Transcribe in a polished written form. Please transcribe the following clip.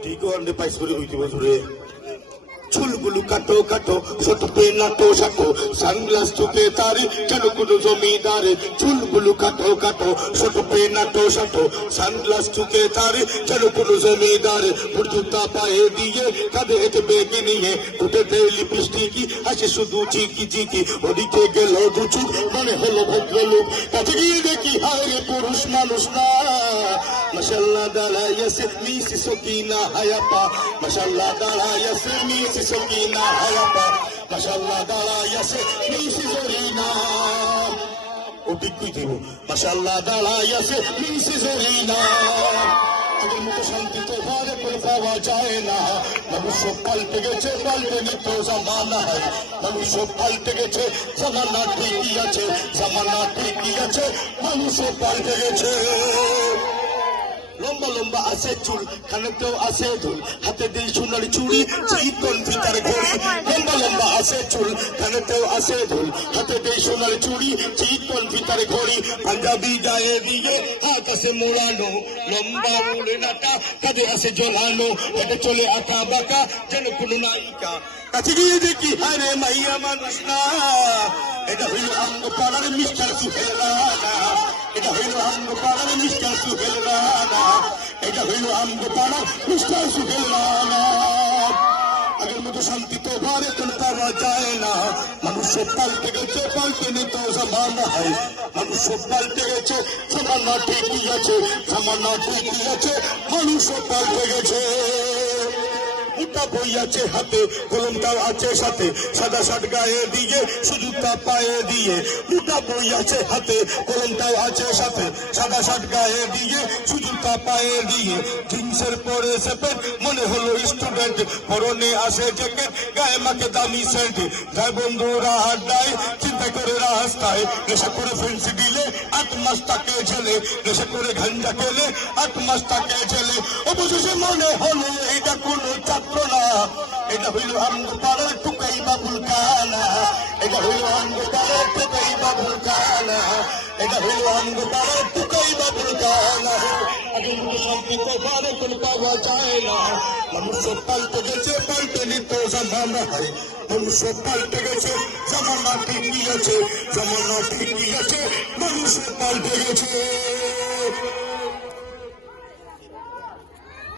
Digo ande paisuri huiti bozure. চুলগুলো কাটো কাটো ছোট পেনাটো সাটো সানগ্লাস চোখে তারে কেন কোনো জমিদারে চুলগুলো কাটো কাটো ছোট পেনাটো সাটো সানগ্লাস চোখে তারে কেন কোনো জমিদারে জুতা পায়ে দিয়ে কাঁধে হেঁটে বেগে নিয়ে উঠে দেয় লিপস্টিকি হাসে শুধু চিকি চিকি ওদিকে গেল দুচুক মনে হলো ভদ্রলোক কাছে গিয়ে দেখি হায় রে পুরুষ মানুষ না মাশাল্লাহ দাঁড়াইয়াছে মিসি সকিনা হায়াপা মাশাল্লাহ দাঁড়াইয়াছে মিসি সকিনা হায়াপা মাশাল্লাহ দাঁড়াইয়াছে মিসি জরিনা ও বিক্রি দিব মাশাল্লাহ দাঁড়াইয়াছে মিসি জরিনা আগের মতো শান্তি তো ঘরে করে পাওয়া যায় না মানুষ সব পাল্টে গেছে পাল্টে নিত জামানা মানুষ সব পাল্টে গেছে জামানা ঠিকই আছে জামানা ঠিকই আছে মানুষ সব পাল্টে গেছে লম্বা লম্বা আছে চুল কানেতেও আছে ধুল হাতে দিল সোনার চুড়ি চিকন ফিতার ঘড়ি লম্বা লম্বা আছে চুল কানেতেও আছে ধুল হাতে দিল সোনার চুড়ি চিকন ফিতার ঘড়ি পাঞ্জাবি গায়ে দিয়ে আকাশে মোড়ানো লম্বা মুড়ে নাটা কাঁধে আছে জ্বলানো হেঁটে চলে আঁকা বাঁকা যেন কোনো নায়িকা কাছে গিয়ে দেখি আরে মাইয়া মানুষ না এটা হইল আঙ্গ পাড়ার মিস্টার সুহেল রানা এটা হইল আঙ্গ পাড়ার মিস্টার সুহেল রানা এটা হইল আঙ্গ পাড়ার মিস্টার সুহেল রানা আগের মতো শান্তি তো ঘরে কোনো পাওয়া যায় না মানুষ সব পাল্টে গেছে পাল্টে নিত জামানা মানুষ সব পাল্টে গেছে জামানা ঠিকই আছে জামানা ঠিকই আছে মানুষ সব পাল্টে গেছে উটা বই আছে হাতে কলমটাও আছে সাথে সাদা শার্ট গায়ে দিয়ে সুজুতা পায়ে দিয়ে উটা বই আছে হাতে কলমটাও আছে সাথে সাদা শার্ট গায়ে দিয়ে সুজুতা পায়ে দিয়ে জিন্সের পরে সেপেট মনে হলো স্টুডেন্ট পরনে আসে জ্যাকেট গায়ে মাকে দামি সেন্ট যায় বন্ধুরা আড্ডায় চিন্তা করে রাস্তায় নেশা করে ফ্রেন্ডস দিলে 8 মাস তাকে ঝেলে নেশা করে গাঞ্জা খেলে 8 মাস তাকে ঝেলে অবশেষে মনে হলো এটা কোনো ছাত্র না এটা হইল আঙ্গ পাড়ার টুকাই বাবুল কানা এটা হইল আঙ্গ পাড়ার টুকাই বাবুল কানা এটা হইল আঙ্গ পাড়ার টুকাই বাবুল কানা আগের মতো শান্তি তো ঘরে কোনো পাওয়া যায় না মানুষ সব পাল্টে গেছে পাল্টে নিত জামানা মানুষ সব পাল্টে গেছে জামানা ঠিকই আছে জামানা ঠিকই আছে মানুষ সব পাল্টে গেছে